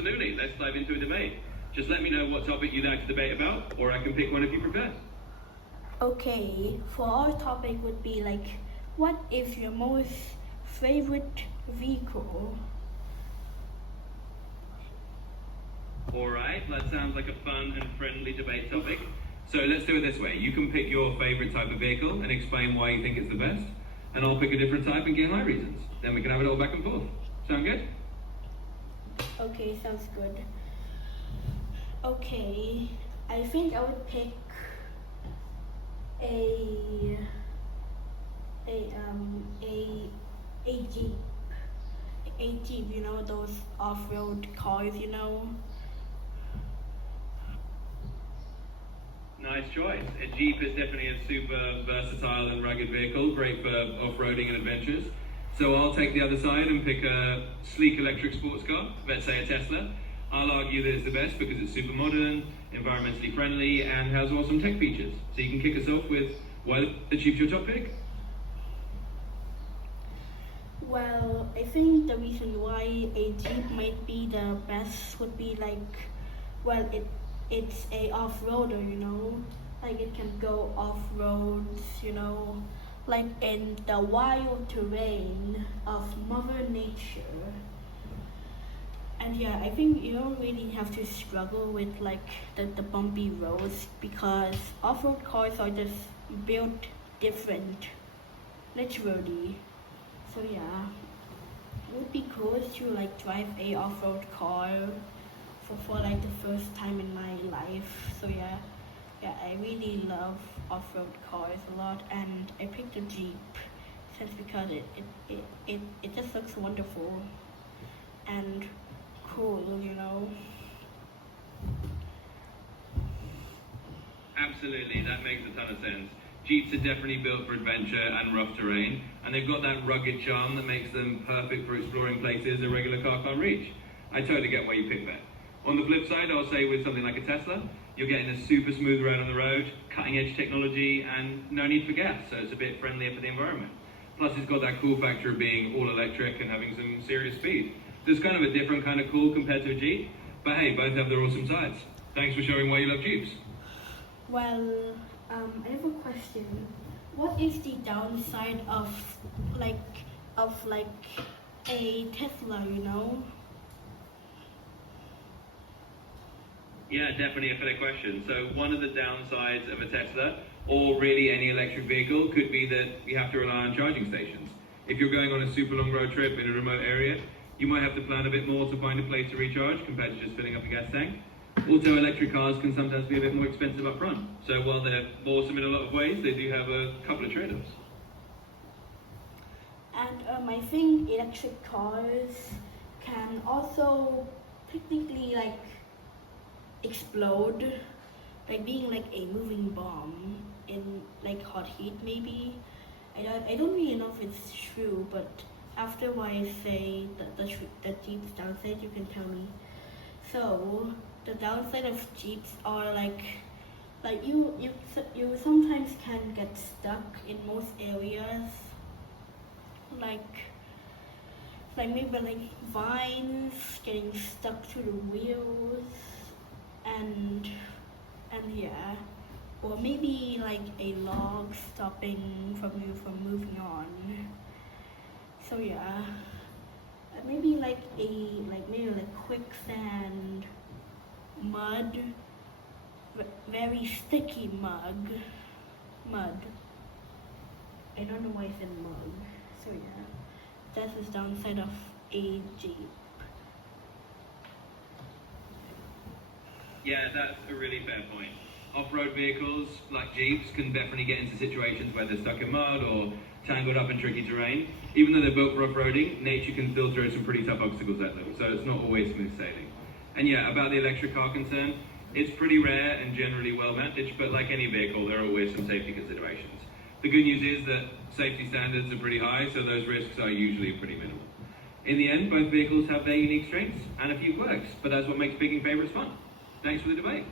absolutely. Let's dive into a debate. Just let me know what topic you'd like to debate about, or I can pick one if you prefer. Okay, for our topic would be like, what is your most favorite vehicle? Alright, that sounds like a fun and friendly debate topic. So let's do it this way. You can pick your favorite type of vehicle and explain why you think it's the best, and I'll pick a different type and give my reasons. Then we can have it all back and forth. Sound good? Okay, sounds good. Okay, I think I would pick a Jeep. A Jeep, you know, those off-road cars, you know. Nice choice. A Jeep is definitely a super versatile and rugged vehicle, great for off-roading and adventures. So I'll take the other side and pick a sleek electric sports car, let's say a Tesla. I'll argue that it's the best because it's super modern, environmentally friendly, and has awesome tech features. So you can kick us off with why the Jeep's your top pick. Well, I think the reason why a Jeep might be the best would be like, well, it's a off-roader, you know, like it can go off-roads, you know, like in the wild terrain of Mother Nature. And yeah, I think you don't really have to struggle with like the bumpy roads because off-road cars are just built different, literally. So yeah, it would be cool to like drive a off-road car for like the first time in my life. So yeah, I really love off-road cars a lot, and I picked a Jeep just because it just looks wonderful and cool, you know. Absolutely, that makes a ton of sense. Jeeps are definitely built for adventure and rough terrain, and they've got that rugged charm that makes them perfect for exploring places a regular car can't reach. I totally get why you picked that. On the flip side, I'll say with something like a Tesla, you're getting a super smooth ride on the road, cutting edge technology, and no need for gas, so it's a bit friendlier for the environment. Plus it's got that cool factor of being all electric and having some serious speed. So it's kind of a different kind of cool compared to a Jeep, but hey, both have their awesome sides. Thanks for showing why you love Jeeps. Well, I have a question. What is the downside of like a Tesla, you know? Yeah, definitely a fair question. So one of the downsides of a Tesla, or really any electric vehicle, could be that you have to rely on charging stations. If you're going on a super long road trip in a remote area, you might have to plan a bit more to find a place to recharge compared to just filling up a gas tank. Also, electric cars can sometimes be a bit more expensive up front. So while they're awesome in a lot of ways, they do have a couple of trade-offs. And I think electric cars can also technically like explode, like being like a moving bomb in like hot heat maybe. I don't really know if it's true, but after what I say the Jeep's downside, you can tell me. So the downside of Jeeps are like you sometimes can get stuck in most areas, like maybe like vines getting stuck to the wheels, and yeah, or maybe like a log stopping from you from moving on. So yeah, maybe like quicksand, mud, very sticky mud. I don't know why I said mud. So yeah, that's the downside of a Jeep. Yeah, that's a really fair point. Off-road vehicles like Jeeps can definitely get into situations where they're stuck in mud or tangled up in tricky terrain. Even though they're built for off-roading, nature can still throw some pretty tough obstacles at them, so it's not always smooth sailing. And yeah, about the electric car concern, it's pretty rare and generally well managed, but like any vehicle, there are always some safety considerations. The good news is that safety standards are pretty high, so those risks are usually pretty minimal. In the end, both vehicles have their unique strengths and a few quirks, but that's what makes picking favorites fun. Thanks for the debate.